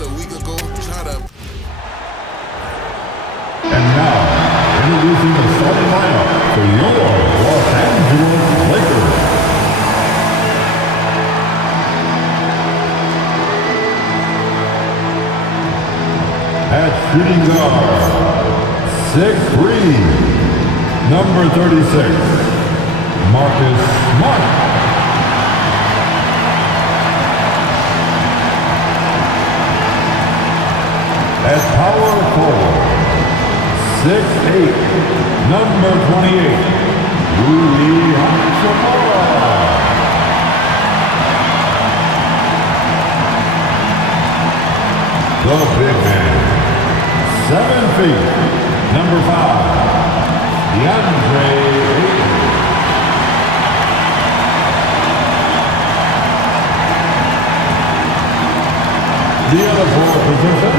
a week ago. Try to. And now, introducing the starting lineup for your Los Angeles Lakers. At shooting guard, 6'3", number 36, Marcus Smart. At power forward, 6'8", number 28, Rui Hachimura. The big man, 7 feet, number 5, DeAndre Ayton. The other forward position,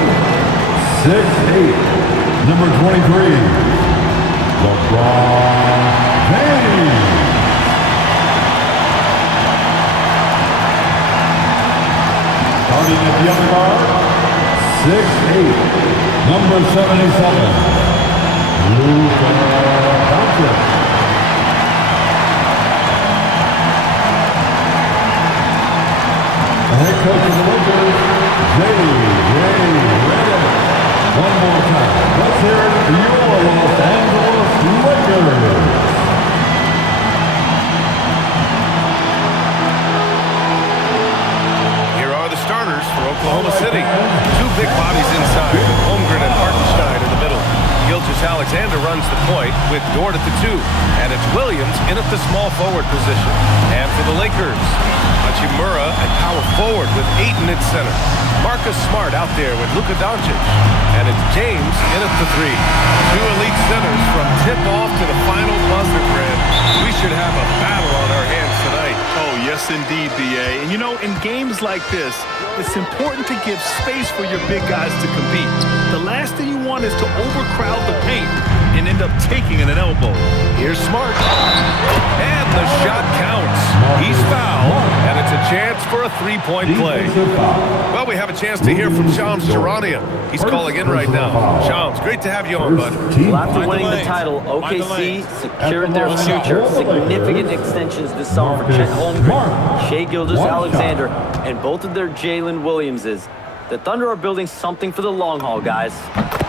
6'8", number 23, LeBron James. Starting at the other guard, 6'8", number 77, Luka Doncic. The head coach of the Lakers, Redick. One more time. Let's hear it for your Los Angeles Lakers. Here are the starters for Oklahoma City. Two big bodies inside, with Holmgren and Hartenstein in the middle. Gilgeous-Alexander runs the point with Dort at the 2. And it's Williams in at the small forward position. And for the Lakers, Hachimura at power forward with Ayton at center. Marcus Smart out there with Luka Doncic. And it's James in at the 3. Two elite centers from tip-off to the final buzzer, Fred. We should have a battle on our hands tonight. Oh, yes, indeed, B.A. And, you know, in games like this, it's important to give space for your big guys to compete. The last thing you want is to overcrowd the paint and end up taking an elbow. Here's Smart. And the shot counts. He's fouled, and it's a chance for a three-point play. Well, we have a chance to hear from Shams Charania. He's calling in right now. Shams, great to have you on, bud. Well, after winning the title, OKC secured their future. Significant extensions this summer for Chet Holmgren, Shai Gilgeous-Alexander, and both of their Jalen Williamses. The Thunder are building something for the long haul, guys.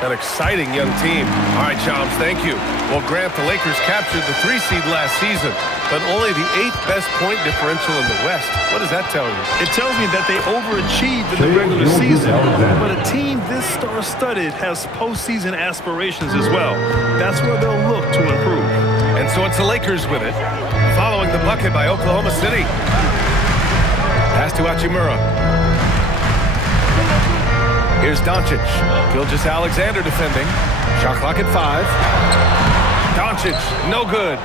An exciting young team. All right, Shams, thank you. Well, Grant, the Lakers captured the 3 seed last season, but only the 8th best point differential in the West. What does that tell you? It tells me that they overachieved in the regular season, but a team this star-studded has postseason aspirations as well. That's where they'll look to improve. And so it's the Lakers with it, following the bucket by Oklahoma City. Pass to Hachimura. Here's Doncic. Gilgeous-Alexander defending. Shot clock at 5. Doncic, no good.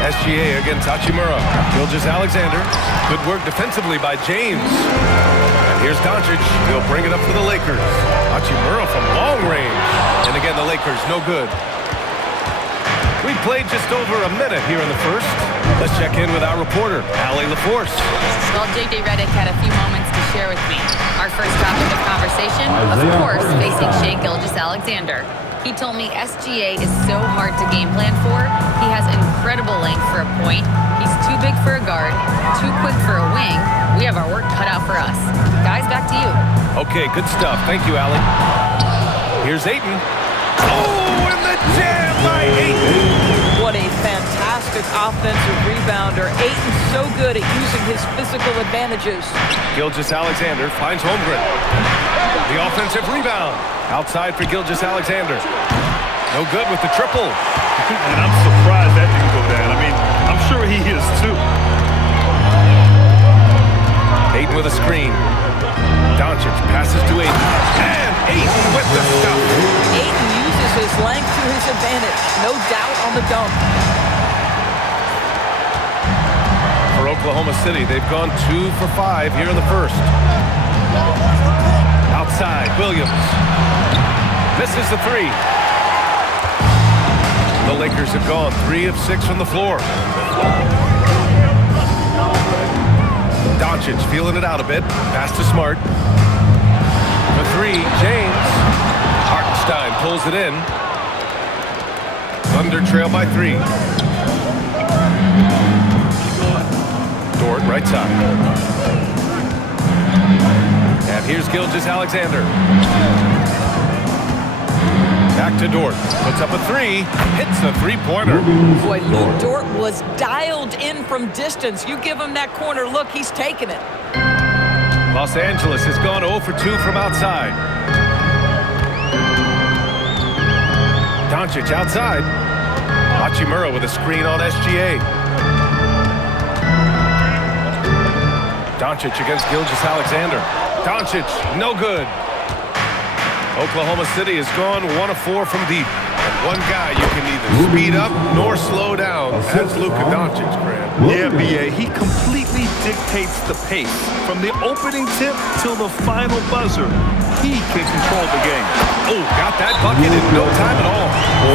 SGA against Hachimura. Gilgeous-Alexander. Good work defensively by James. And here's Doncic. He'll bring it up for the Lakers. Hachimura from long range. And again, the Lakers, no good. We played just over a minute here in the first. Let's check in with our reporter, Allie LaForce. Well, J.J. Redick had a few moments to share with me. Our first topic of conversation, of course, facing Shai Gilgeous-Alexander. He told me SGA is so hard to game plan for. He has incredible length for a point. He's too big for a guard, too quick for a wing. We have our work cut out for us. Guys, back to you. Okay, good stuff. Thank you, Allie. Here's Ayton. Oh, and the jam by Ayton. What a fantastic offensive rebounder. Ayton's so good at using his physical advantages. Gilgeous-Alexander finds Holmgren. The offensive rebound. Outside for Gilgeous-Alexander. No good with the triple. And I'm surprised that didn't go down. I mean, I'm sure he is too. Ayton with a screen. Doncic passes to Ayton. And Ayton with the stuff. Ayton uses his length to his advantage. No doubt on the dunk. For Oklahoma City, they've gone 2 for 5 here in the first. Outside, Williams. Misses the 3. The Lakers have gone 3 of 6 from the floor. Doncic feeling it out a bit. Pass to Smart. For three, James. Hartenstein pulls it in. Thunder trail by 3. Dort, right side. And here's Gilgeous-Alexander. Back to Dort. Puts up a 3. Hits a three-pointer. Boy, Lou Dort was dialed in from distance. You give him that corner look, he's taking it. Los Angeles has gone 0 for 2 from outside. Doncic outside. Hachimura with a screen on SGA. Doncic against Gilgeous-Alexander. Doncic, no good. Oklahoma City has gone 1 of 4 from deep. And one guy you can neither speed up nor slow down. That's Luka Doncic, Grant. Yeah, B.A., he completely dictates the pace. From the opening tip till the final buzzer, he can control the game. Oh, got that bucket in no time at all.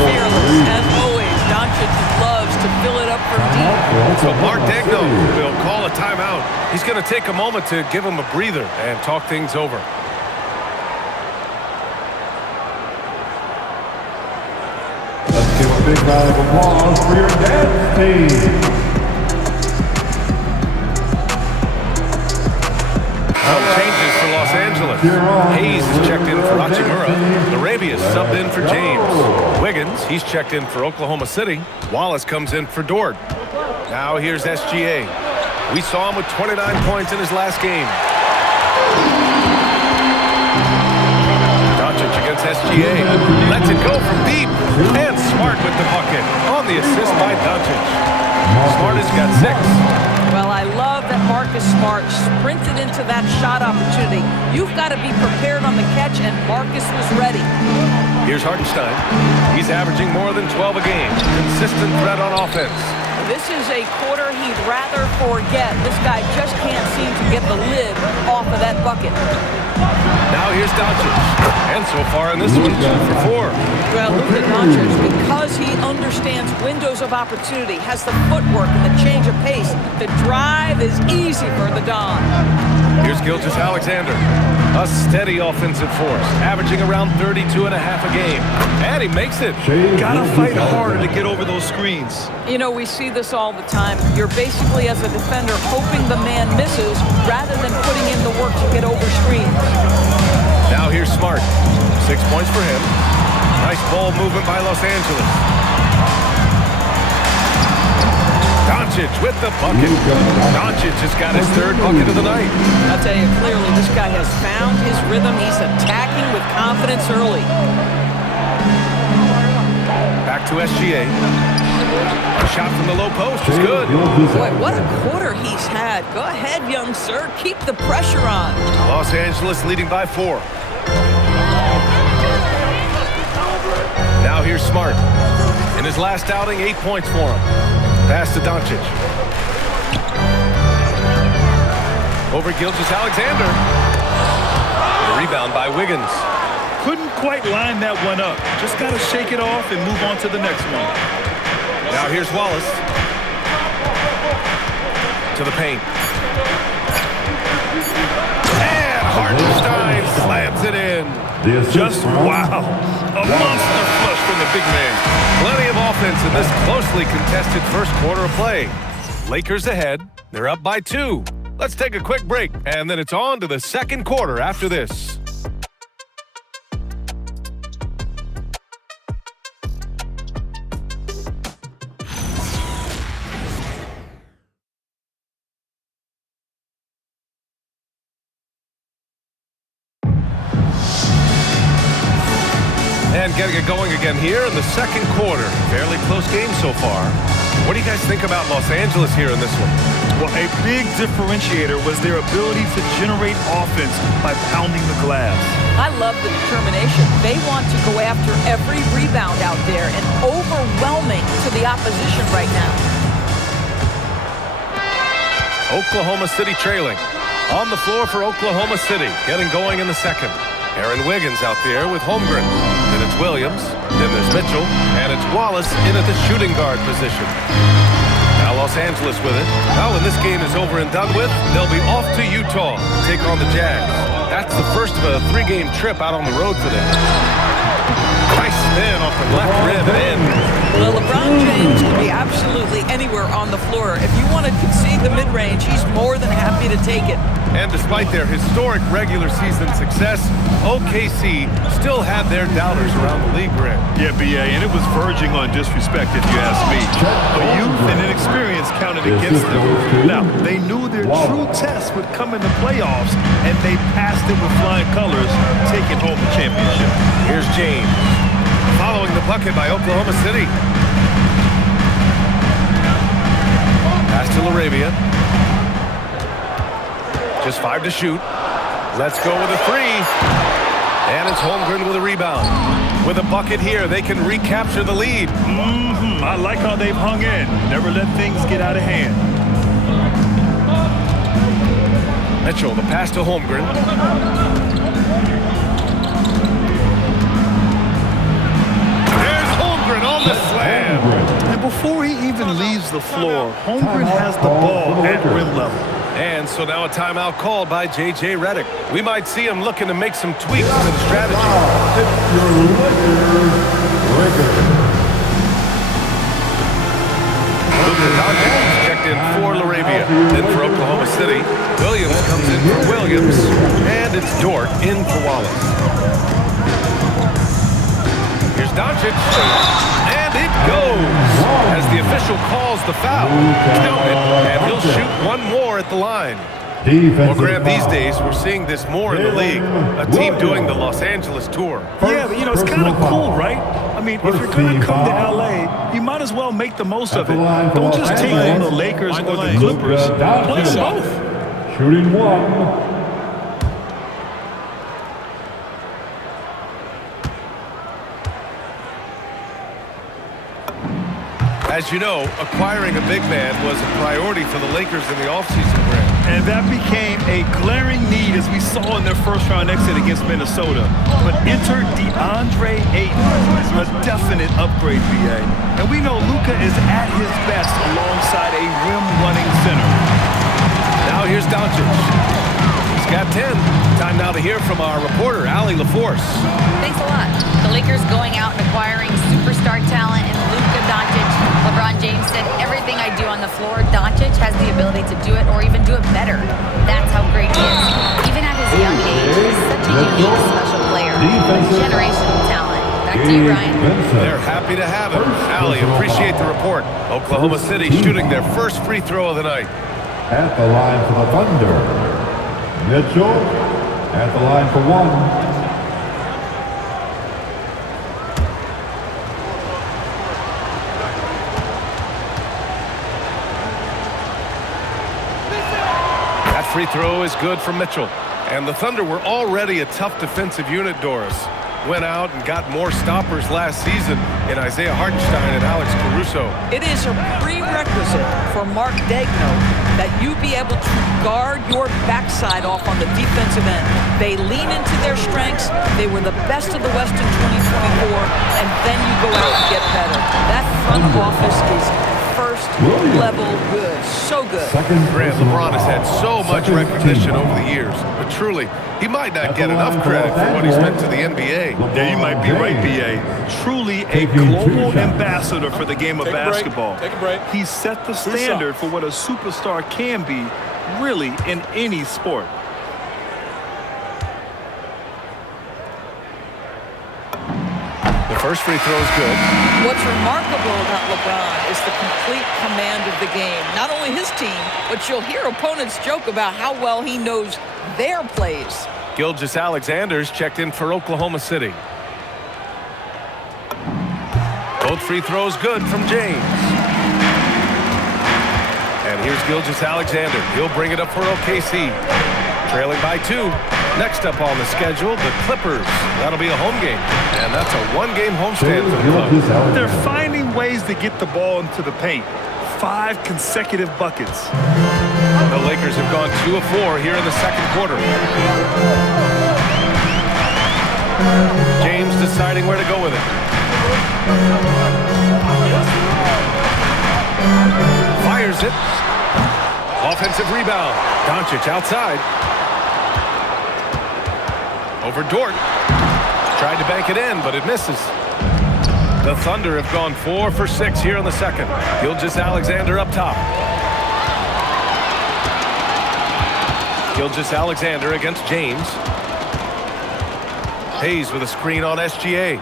Fearless, as always. Doncic loves to fill it up from deep. So Mark Degno will call a timeout. He's going to take a moment to give him a breather and talk things over. Let's give a big round of applause for your dance team. Some changes for Los Angeles. Hayes is checked in for Hachimura. Larabia's subbed in for James. Wiggins, he's checked in for Oklahoma City. Wallace comes in for Dort. Now here's SGA. We saw him with 29 points in his last game. Doncic against SGA. Lets it go from deep. And Smart with the bucket. On the assist by Doncic. Smart has got 6. Well, I love that Marcus Smart sprinted into that shot opportunity. You've got to be prepared on the catch, and Marcus was ready. Here's Hartenstein. He's averaging more than 12 a game. Consistent threat on offense. This is a quarter he'd rather forget. This guy just can't seem to get the lid off of that bucket. Now here's Doncic. And so far in this one, 2 for 4. Well, Luka Doncic, because he understands windows of opportunity, has the footwork and the change of pace, the drive is easy for the Don. Here's Gilgeous-Alexander. A steady offensive force, averaging around 32 and a half a game. And he makes it. Gotta fight harder to get over those screens. You know, we see this all the time. You're basically, as a defender, hoping the man misses rather than putting in the work to get over screens. Now here's Smart. 6 points for him. Nice ball movement by Los Angeles. Doncic with the bucket. Doncic has got his 3rd bucket of the night. I'll tell you clearly, this guy has found his rhythm. He's attacking with confidence early. Back to SGA. A shot from the low post is good. Boy, what a quarter he's had. Go ahead, young sir. Keep the pressure on. Los Angeles leading by 4. Now here's Smart. In his last outing, 8 points for him. Pass to Doncic. Over Gilgeous-Alexander. The rebound by Wiggins. Couldn't quite line that one up. Just got to shake it off and move on to the next one. Now here's Wallace. To the paint. And Hartenstein slams it in. Just wow. A monster flush from the big man. Plenty of offense in this closely contested first quarter of play. Lakers ahead. They're up by 2. Let's take a quick break, and then it's on to the second quarter after this. And getting it going again here in the second quarter. Fairly close game so far. What do you guys think about Los Angeles here in this one? Well, a big differentiator was their ability to generate offense by pounding the glass. I love the determination. They want to go after every rebound out there and overwhelming to the opposition right now. Oklahoma City trailing. On the floor for Oklahoma City. Getting going in the second. Aaron Wiggins out there with Holmgren. Then it's Williams. Then there's Mitchell. And it's Wallace in at the shooting guard position. Now Los Angeles with it. Now when this game is over and done with, they'll be off to Utah to take on the Jags. That's the first of a 3-game trip out on the road for them. Nice spin off the left rib and in. Well, LeBron James can be absolutely anywhere on the floor. If you want to concede the mid-range, he's more than happy to take it. And despite their historic regular season success, OKC still had their doubters around the league, Grant. Yeah, BA, and it was verging on disrespect if you ask me. But youth and inexperience counted against them. Now, they knew their true test would come in the playoffs, and they passed it with flying colors, taking home the championship. Here's James, following the bucket by Oklahoma City. Pass to Laravia. Just 5 to shoot. Let's go with a 3. And it's Holmgren with a rebound. With a bucket here, they can recapture the lead. I like how they've hung in. Never let things get out of hand. Mitchell, the pass to Holmgren. There's Holmgren on the slam. And before he even leaves the floor, Holmgren has the ball at rim level. And so now a timeout called by J.J. Redick. We might see him looking to make some tweaks to the strategy. Checked in for Laravia. Then for Oklahoma City, Williams comes in for Williams. And it's Dort in for Wallace. Here's Doncic. And it goes as the official calls the foul. Count it, and he'll shoot one more at the line. Well, Graham, these days we're seeing this more in the league. A team doing the Los Angeles tour. Yeah, but it's kind of cool, right? I mean, if you're going to come to L.A., you might as well make the most of it. Don't just take on the Lakers or the Clippers. Play them both. Shooting 1. As you know, acquiring a big man was a priority for the Lakers in the offseason, Graham. And that became a glaring need as we saw in their first-round exit against Minnesota. But enter DeAndre Ayton, a definite upgrade, BA. And we know Luka is at his best alongside a rim-running center. Now here's Doncic. He's got 10. Time now to hear from our reporter, Allie LaForce. Thanks a lot. The Lakers going out and acquiring superstar talent in Luka Doncic. LeBron James said, everything I do on the floor, Doncic has the ability to do it or even do it better. That's how great he is. Even at his young age, he's such a unique, special player. Generational talent. Back to you, Ryan. They're happy to have him. Allie, appreciate the report. Oklahoma City shooting their first free throw of the night. At the line for the Thunder. Mitchell at the line for 1. Free throw is good for Mitchell. And the Thunder were already a tough defensive unit, Doris. Went out and got more stoppers last season in Isaiah Hartenstein and Alex Caruso. It is a prerequisite for Mark Daigneault that you be able to guard your backside off on the defensive end. They lean into their strengths. They were the best of the West in 2024, and then you go out and get better. That front office is first level good. So good. Grant, LeBron has had so much recognition over the years, but truly, he might not get enough credit for what he's meant to the NBA. Yeah, you might be right, BA. Truly a global ambassador for the game of basketball. Take a break. He set the standard for what a superstar can be, really, in any sport. The first free throw is good. What's remarkable about LeBron is the complete command of the game. Not only his team, but you'll hear opponents joke about how well he knows their plays. Gilgeous-Alexander's checked in for Oklahoma City. Both free throws good from James. And here's Gilgeous-Alexander. He'll bring it up for OKC. Trailing by 2. Next up on the schedule, the Clippers. That'll be a home game. And that's a one-game homestand for the club. They're finding ways to get the ball into the paint. 5 consecutive buckets. The Lakers have gone 2 of 4 here in the second quarter. James deciding where to go with it. fires it. Offensive rebound. Doncic outside. Over Dort. Tried to bank it in, but it misses. The Thunder have gone 4 for 6 here in the second. Gilgeous-Alexander up top. Gilgeous-Alexander against James. Hayes with a screen on SGA.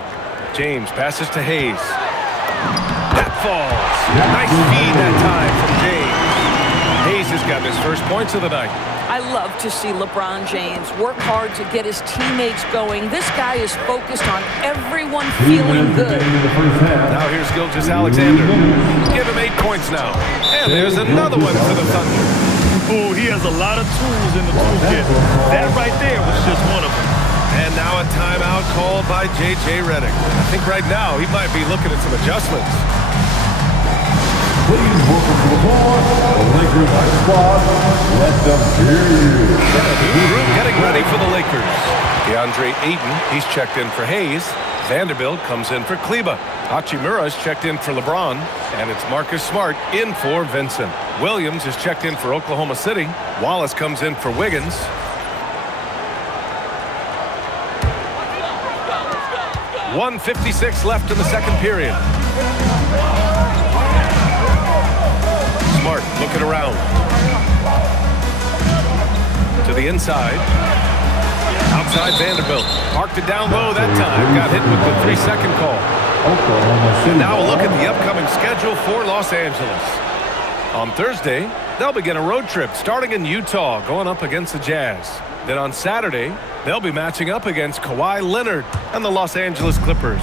James passes to Hayes. That falls. Nice feed that time from James. Hayes has gotten his first points of the night. I love to see LeBron James work hard to get his teammates going. This guy is focused on everyone feeling good. Now here's Gilgeous-Alexander. Give him 8 points now. And there's another one for the Thunder. Oh, he has a lot of tools in the toolkit. That right there was just one of them. And now a timeout called by J.J. Redick. I think right now he might be looking at some adjustments. Please welcome to the floor, the Lakers Ice Squad. Let them hear you. New group getting ready for the Lakers. DeAndre Ayton, he's checked in for Hayes. Vanderbilt comes in for Kleba. Hachimura's checked in for LeBron. And it's Marcus Smart in for Vincent. Williams is checked in for Oklahoma City. Wallace comes in for Wiggins. .156 left in the second period. Smart looking around. To the inside. Outside Vanderbilt. Parked it down low that time. Got hit with the 3-second call. And now a look at the upcoming schedule for Los Angeles. On Thursday, they'll begin a road trip starting in Utah, going up against the Jazz. Then on Saturday, they'll be matching up against Kawhi Leonard and the Los Angeles Clippers.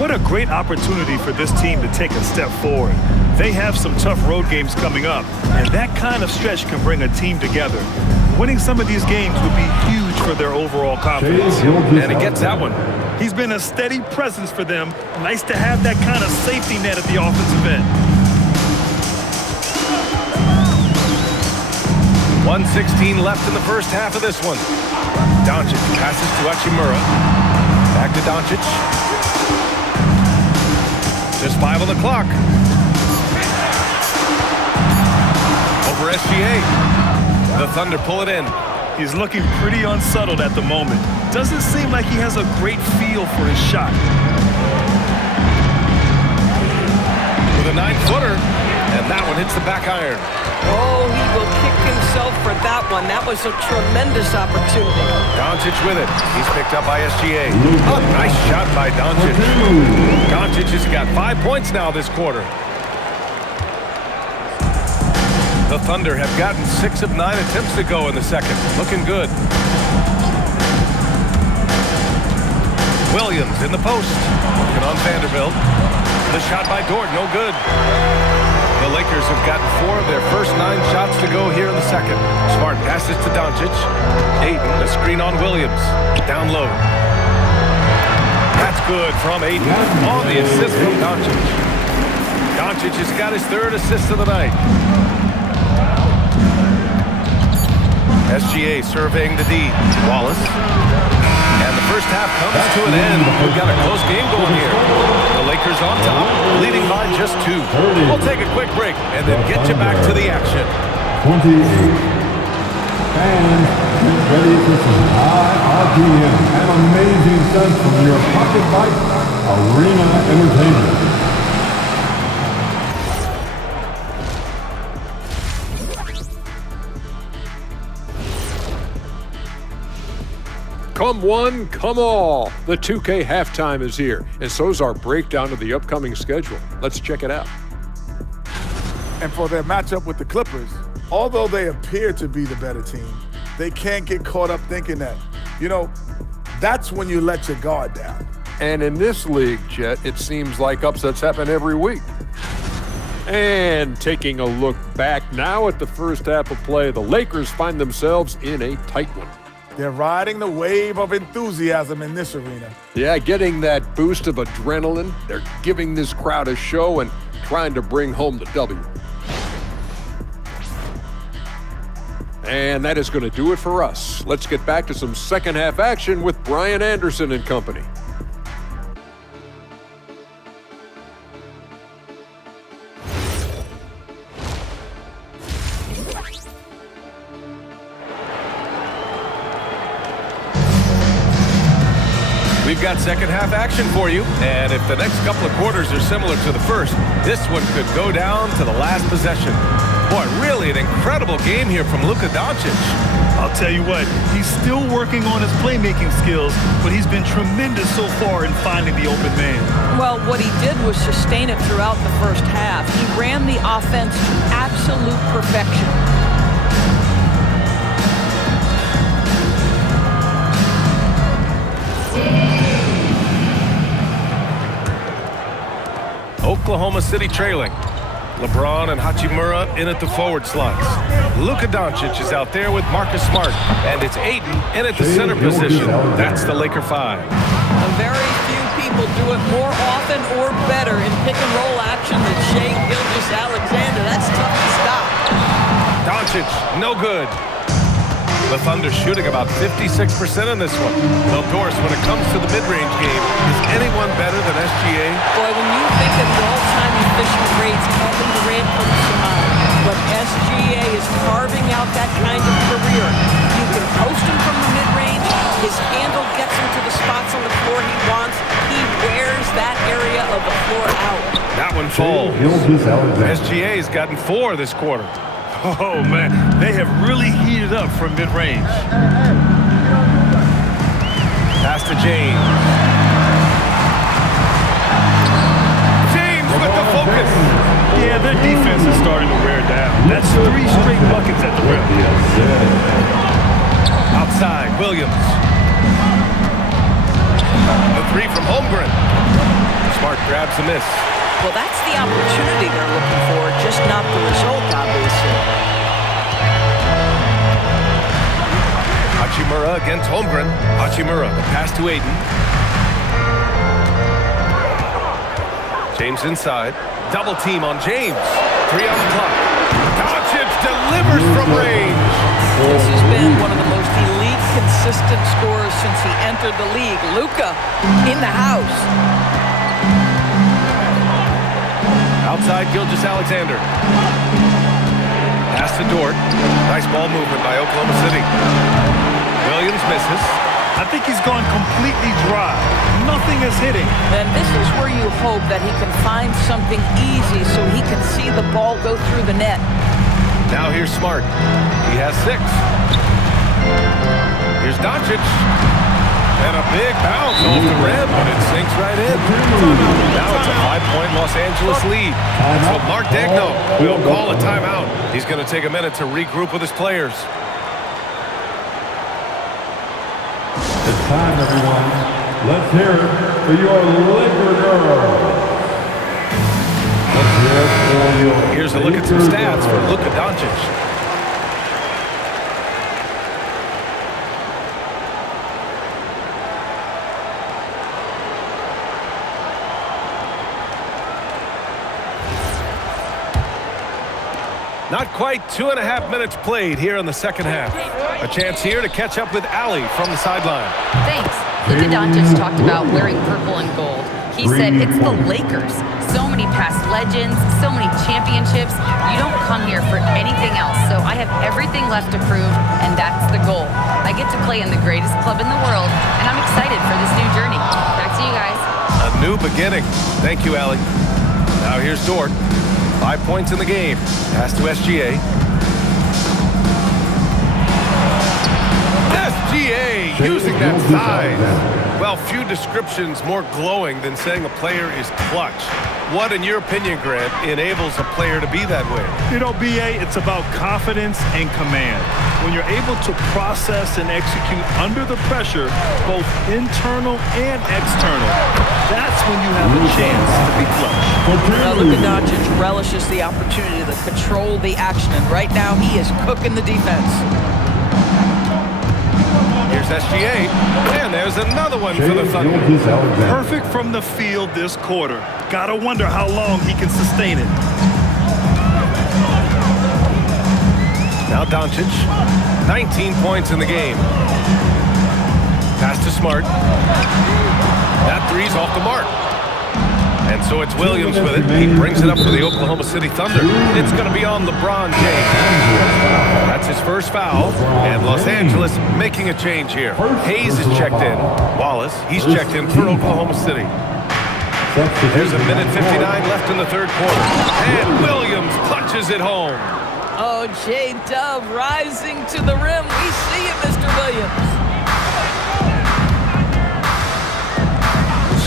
What a great opportunity for this team to take a step forward. They have some tough road games coming up, and that kind of stretch can bring a team together. Winning some of these games would be huge for their overall confidence. And he gets that one. He's been a steady presence for them. Nice to have that kind of safety net at the offensive end. 1:16 left in the first half of this one. Doncic passes to Hachimura. Back to Doncic. Just 5 on the clock. Over SGA. The Thunder pull it in. He's looking pretty unsettled at the moment. Doesn't seem like he has a great feel for his shot. With a 9-footer. And that one hits the back iron. Oh, he will kick himself for that one. That was a tremendous opportunity. Doncic with it. He's picked up by SGA. Oh, nice shot by Doncic. Doncic has got 5 points now this quarter. The Thunder have gotten 6 of 9 attempts to go in the second. Looking good. Williams in the post. Working on Vanderbilt. The shot by Dort, no good. The Lakers have gotten 4 of their first 9 shots to go here in the second. Smart passes to Doncic. Ayton, a screen on Williams. Down low. That's good from Ayton on the assist from Doncic. Doncic has got his 3rd assist of the night. SGA surveying the D. Wallace. And the first half comes to an end. We've got a close game going here. The Lakers on top, leading by just 2. We'll take a quick break and then get you back to the action. 28. And get ready for some high RPM and amazing stunts from your Pocket Bike Arena Entertainment. Come one, come all. The 2K halftime is here, and so's our breakdown of the upcoming schedule. Let's check it out. And for their matchup with the Clippers, although they appear to be the better team, they can't get caught up thinking that. You know, that's when you let your guard down. And in this league, Jet, it seems like upsets happen every week. And taking a look back now at the first half of play, the Lakers find themselves in a tight one. They're riding the wave of enthusiasm in this arena. Yeah, getting that boost of adrenaline. They're giving this crowd a show and trying to bring home the W. And that is going to do it for us. Let's get back to some second half action with Brian Anderson and company. We've got second half action for you, and if the next couple of quarters are similar to the first, this one could go down to the last possession. Boy, really an incredible game here from Luka Doncic. I'll tell you what, he's still working on his playmaking skills, but he's been tremendous so far in finding the open man. Well, what he did was sustain it throughout the first half. He ran the offense to absolute perfection. Oklahoma City trailing. LeBron and Hachimura in at the forward slots. Luka Doncic is out there with Marcus Smart, and it's Ayton in at the center position. That's the Laker 5. Very few people do it more often or better in pick-and-roll action than Shai Gilgeous-Alexander. That's tough to stop. Doncic, no good. The Thunder shooting about 56% in this one. Well, Doris, when it comes to the mid-range game, is anyone better than SGA? Boy, when you think of the all-time efficient rates, Kevin Durant comes to mind. But SGA is carving out that kind of career. You can post him from the mid-range. His handle gets him to the spots on the floor he wants. He wears that area of the floor out. That one falls. SGA's gotten 4 this quarter. Oh, man, they have really heated up from mid-range. Pass to James. James with the focus. Yeah, their defense is starting to wear down. That's 3 straight buckets at the rim. Outside, Williams. The 3 from Holmgren. Smart grabs the miss. Well, that's the opportunity they're looking for, just not the result, obviously. Hachimura against Holmgren. Hachimura, the pass to Ayton. James inside. Double team on James. 3 on the clock. Doncic delivers from range. This has been one of the most elite, consistent scorers since he entered the league. Luka in the house. Outside, Gilgeous-Alexander. Pass to Dort. Nice ball movement by Oklahoma City. Williams misses. I think he's gone completely dry. Nothing is hitting. And this is where you hope that he can find something easy so he can see the ball go through the net. Now here's Smart. He has 6. Here's Doncic. And a big bounce off the rim, but it sinks right in. Now it's a 5-point Los Angeles lead. So Mark Daigneault will call a timeout. He's going to take a minute to regroup with his players. It's time, everyone. Let's hear it for your Laker girls. Let's hear it for your Here's a look at some stats for Luka Doncic. Not quite 2.5 minutes played here in the second half. A chance here to catch up with Allie from the sideline. Thanks. Luka Doncic talked about wearing purple and gold. He said it's the Lakers. So many past legends, so many championships. You don't come here for anything else. So I have everything left to prove, and that's the goal. I get to play in the greatest club in the world, and I'm excited for this new journey. Back to you guys. A new beginning. Thank you, Allie. Now here's Dort. 5 points in the game. Pass to SGA. SGA using that size. Well, few descriptions more glowing than saying a player is clutch. What, in your opinion, Grant, enables a player to be that way? You know, BA, it's about confidence and command. When you're able to process and execute under the pressure, both internal and external, that's when you have a chance to be clutch. Luka Doncic relishes the opportunity to control the action, and right now he is cooking the defense. Here's SGA, and there's another one for the Thunder. Perfect from the field this quarter. Gotta wonder how long he can sustain it. Now Doncic, 19 points in the game. Pass to Smart. That three's off the mark. And so it's Williams with it. He brings it up for the Oklahoma City Thunder. It's going to be on LeBron James. That's his first foul. And Los Angeles making a change here. Hayes is checked in. Wallace, he's checked in for Oklahoma City. There's a minute 59 left in the third quarter. And Williams punches it home. Oh, J-Dub rising to the rim. We see you, Mr. Williams.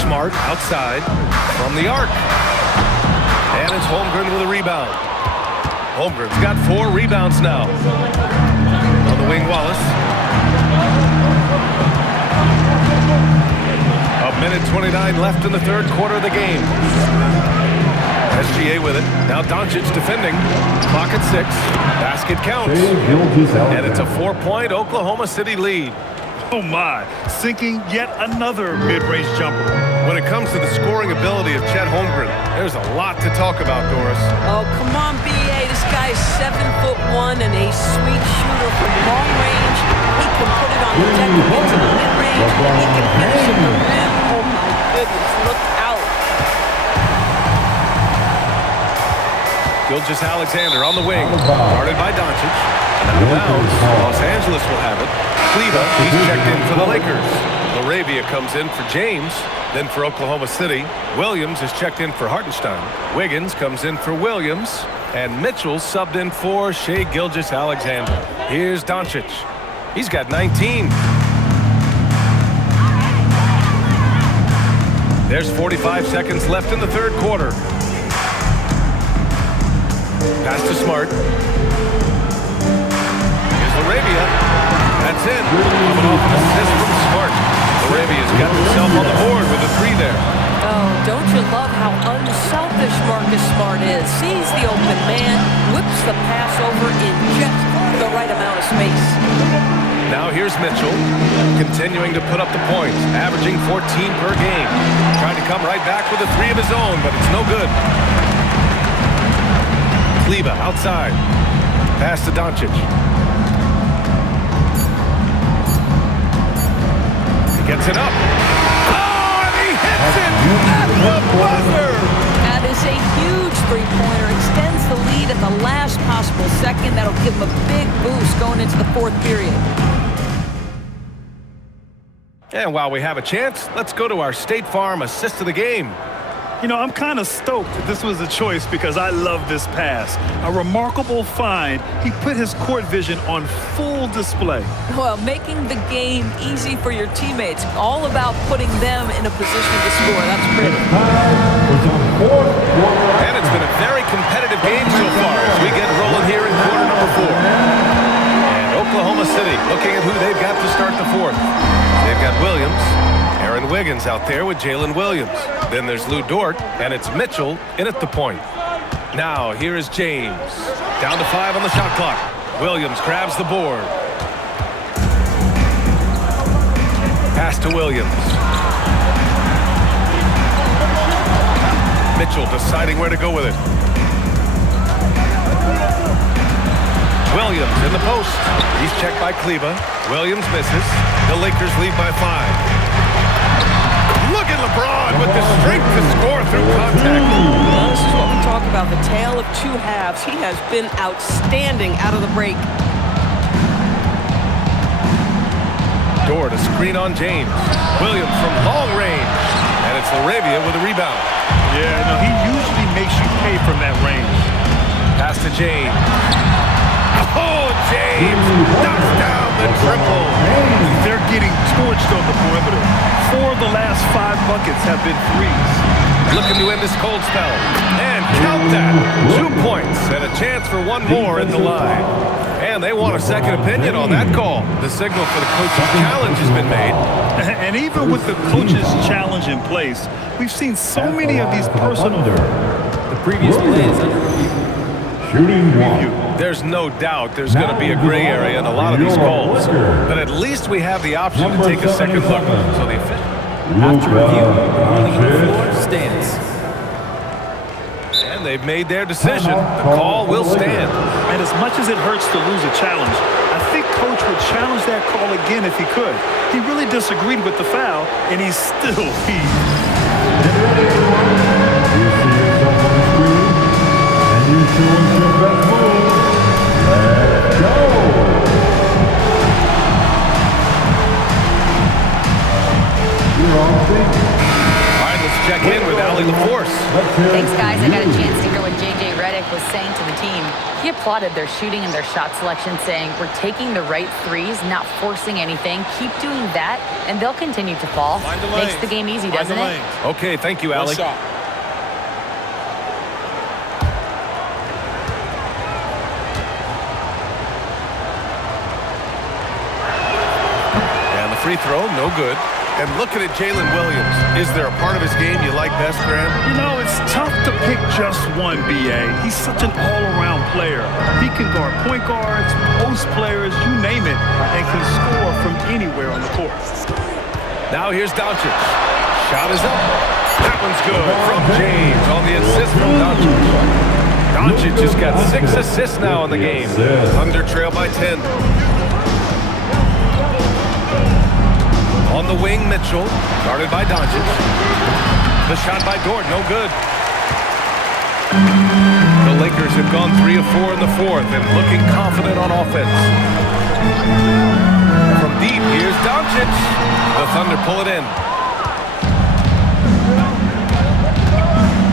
Smart outside from the arc. And it's Holmgren with a rebound. Holmgren's got 4 rebounds now. On the wing, Wallace. A minute 29 left in the third quarter of the game. SGA with it. Now Doncic defending. Clock at 6. Basket counts. And it's a 4-point Oklahoma City lead. Oh my, sinking yet another mid-range jumper. When it comes to the scoring ability of Chet Holmgren, there's a lot to talk about, Doris. Oh, come on, B.A. This guy's 7'1" and a sweet shooter from long range. He can put it on the deck and get to the mid-range. He can finish at the rim. Oh my goodness, look out. Gilgeous-Alexander on the wing. Guarded by Doncic. Out of bounds. Los Angeles will have it. Kleber, he's checked in for the Lakers. Laravia comes in for James. Then for Oklahoma City, Williams is checked in for Hartenstein. Wiggins comes in for Williams. And Mitchell subbed in for Shai Gilgeous-Alexander. Here's Doncic. He's got 19. There's 45 seconds left in the third quarter. Pass to Smart. Here's Laravia. That's it. Coming off an assist from Smart. Laravia's got himself on the board with a 3 there. Oh, don't you love how unselfish Marcus Smart is? Sees the open man, whips the pass over in just the right amount of space. Now here's Mitchell, continuing to put up the points, averaging 14 per game. Trying to come right back with a 3 of his own, but it's no good. Kleber outside. Pass to Doncic. He gets it up. Oh, and he hits it at the buzzer! That is a huge three-pointer. Extends the lead at the last possible second. That'll give him a big boost going into the fourth period. And while we have a chance, let's go to our State Farm assist of the game. You know, I'm kind of stoked that this was a choice because I love this pass. A remarkable find. He put his court vision on full display. Well, making the game easy for your teammates. All about putting them in a position to score. That's pretty. And it's been a very competitive game so far as we get rolling here in quarter number 4. And Oklahoma City looking at who they've got to start the fourth. They've got Williams. Aaron Wiggins out there with Jalen Williams. Then there's Lou Dort, and it's Mitchell in at the point. Now, here is James. Down to 5 on the shot clock. Williams grabs the board. Pass to Williams. Mitchell deciding where to go with it. Williams in the post. He's checked by Kleber. Williams misses. The Lakers lead by 5. Look at LeBron with the strength to score through contact. Well, this is what we talk about, the tale of 2 halves. He has been outstanding out of the break. Dort, a screen on James. Williams from long range. And it's Laravia with a rebound. Yeah, no, he usually makes you pay from that range. Pass to James. Oh, James knocks down the triple. They're getting torched on the perimeter. 4 of the last 5 buckets have been threes. Looking to end this cold spell. And count that. 2 points and a chance for 1 more at the line. And they want a second opinion on that call. The signal for the coach's challenge has been made. And even with the coach's challenge in place, we've seen so many of these personal... The previous play is under review. Shooting 1. There's no doubt there's going to be a gray area in a lot of these calls. But at least we have the option to take a second look. So the official... After review, the ruling on the floor stands. And they've made their decision. The call will stand. And as much as it hurts to lose a challenge, I think Coach would challenge that call again if he could. He really disagreed with the foul, and he's still heaved. choose your best move. Let's go. You're on sync. All right, let's check in with Ali LaForce. Thanks, guys. I got a chance to hear what J.J. Redick was saying to the team. He applauded their shooting and their shot selection, saying, we're taking the right threes, not forcing anything. Keep doing that, and they'll continue to fall. Makes the game easy, doesn't it? Okay, thank you, Ali. And the free throw, no good. And looking at Jalen Williams, is there a part of his game you like best, Grant? You know, it's tough to pick just one, B.A. He's such an all-around player. He can guard point guards, post players, you name it, and can score from anywhere on the court. Now here's Doncic. Shot is up. That one's good from James on the assist from Doncic. Doncic has got 6 assists now in the game. Thunder trail by 10. On the wing, Mitchell, guarded by Doncic. The shot by Dort, no good. The Lakers have gone 3 of 4 in the fourth and looking confident on offense. From deep, here's Doncic. The Thunder pull it in.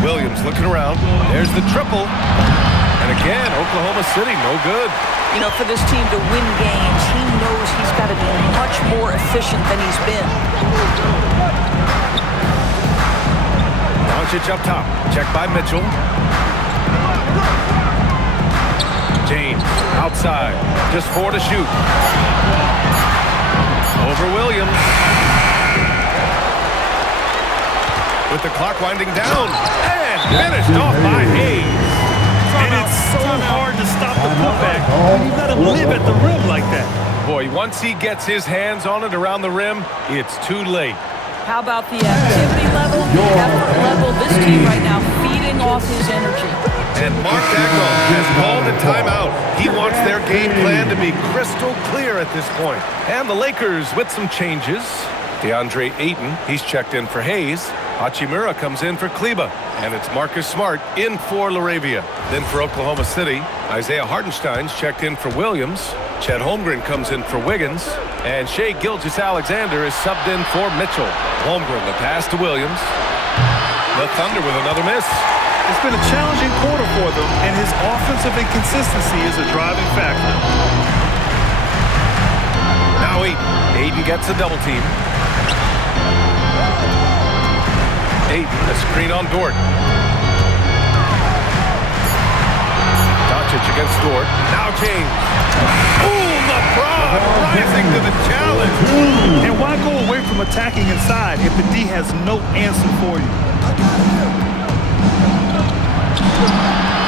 Williams looking around. There's the triple. And again, Oklahoma City, no good. You know, for this team to win games, he knows he's got to be much more efficient than he's been. Doncic up top. Check by Mitchell. James outside. Just 4 to shoot. Over Williams. With the clock winding down. And finished off by Hayes. And it's so hard to stop the putback when you let him live at the rim like that. Boy, once he gets his hands on it around the rim, it's too late. How about the activity level, the effort level? This team right now feeding off his energy. And Mark Dagnall has called a timeout. He wants their game plan to be crystal clear at this point. And the Lakers with some changes. DeAndre Ayton, he's checked in for Hayes. Hachimura comes in for Kleba. And it's Marcus Smart in for LaRavia. Then for Oklahoma City, Isaiah Hartenstein's checked in for Williams. Chet Holmgren comes in for Wiggins. And Shai Gilgeous-Alexander is subbed in for Mitchell. Holmgren, the pass to Williams. The Thunder with another miss. It's been a challenging quarter for them, and his offensive inconsistency is a driving factor. Now Ayton gets a double team. Ayton, a screen on Dort. Doncic against Dort. Now James. Ooh, LeBron rising to the challenge. And why go away from attacking inside if the D has no answer for you?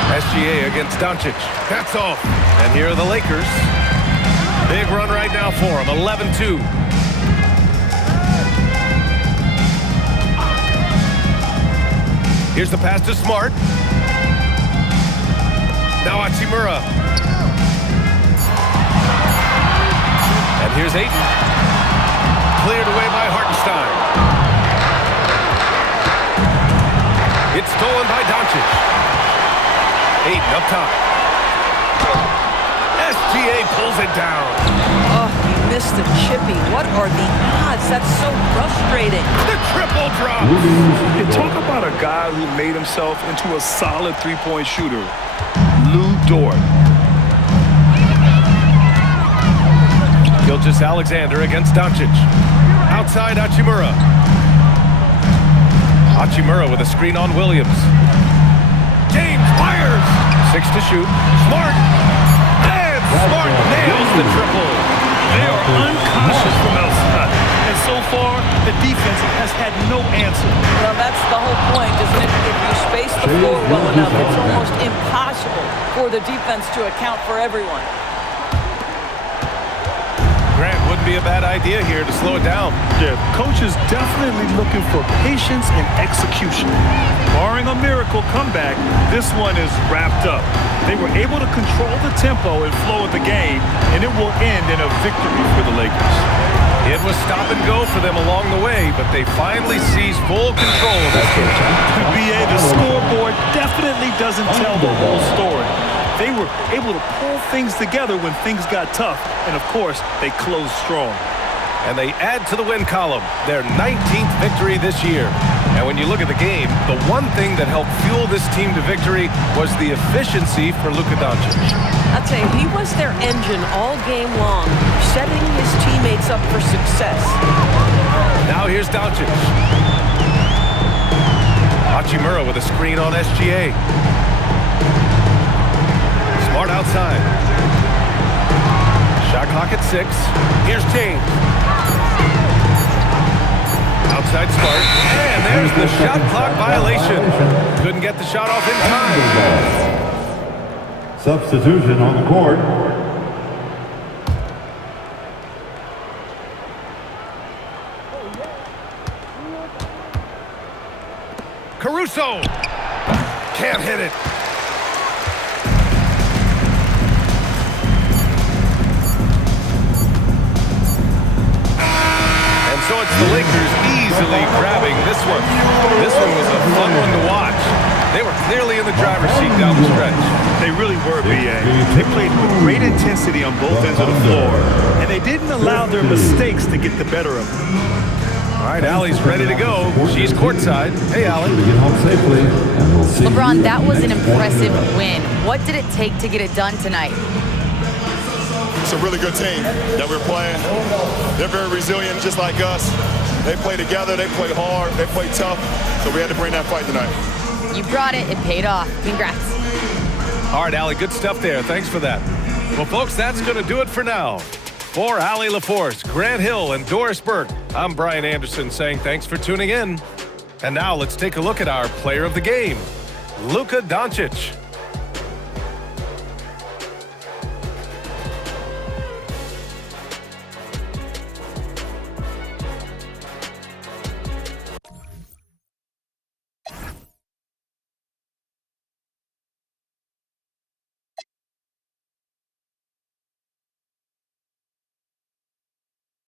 SGA against Doncic. That's off. And here are the Lakers. Big run right now for them, 11-2. Here's the pass to Smart. Now Hachimura. And here's Ayton. Cleared away by Hartenstein. It's stolen by Doncic. Ayton up top. SGA pulls it down. Oh, he missed the chippy. What are the odds? That's so frustrating. The triple drop. You talk about a guy who made himself into a solid three-point shooter. Lou Dort. Gilgeous-Alexander against Doncic. Outside Hachimura. Hachimura with a screen on Williams. James fires. 6 to shoot. Smart. And Smart nails the triple. They are uncautious from outside. And so far, the defense has had no answer. Well, that's the whole point, isn't it? If you space the floor well enough, it's almost impossible for the defense to account for everyone. Grant, wouldn't be a bad idea here to slow it down. Yeah, coach is definitely looking for patience and execution. Barring a miracle comeback, this one is wrapped up. They were able to control the tempo and flow of the game, and it will end in a victory for the Lakers. It was stop and go for them along the way, but they finally seized full control of this game. BA, the scoreboard definitely doesn't tell the whole story. They were able to pull things together when things got tough, and of course, they closed strong. And they add to the win column, their 19th victory this year. And when you look at the game, the one thing that helped fuel this team to victory was the efficiency for Luka Doncic. I'll tell you, he was their engine all game long, setting his teammates up for success. Now here's Doncic. Hachimura with a screen on SGA. Smart outside. Shot clock at 6. Here's James. Outside Smart. And there's the shot clock violation. Couldn't get the shot off in time. Substitution on the court. Caruso. Can't hit it. So it's the Lakers easily grabbing this one. This one was a fun one to watch. They were clearly in the driver's seat down the stretch. They really were, BA. They played with great intensity on both ends of the floor, and they didn't allow their mistakes to get the better of them. All right, Allie's ready to go. She's courtside. Hey, Allie. Get home safely, and we'll see LeBron, you that was an next impressive Wednesday. win. What did it take to get it done tonight? It's a really good team that we're playing. They're very resilient, just like us. They play together, they play hard, they play tough, so we had to bring that fight tonight. You brought it. It paid off. Congrats. All right, Allie, good stuff there. Thanks for that. Well, folks, that's going to do it for now. For Allie LaForce, Grant Hill, and Doris Burke, I'm Brian Anderson saying thanks for tuning in. And now let's take a look at our player of the game, Luka Doncic.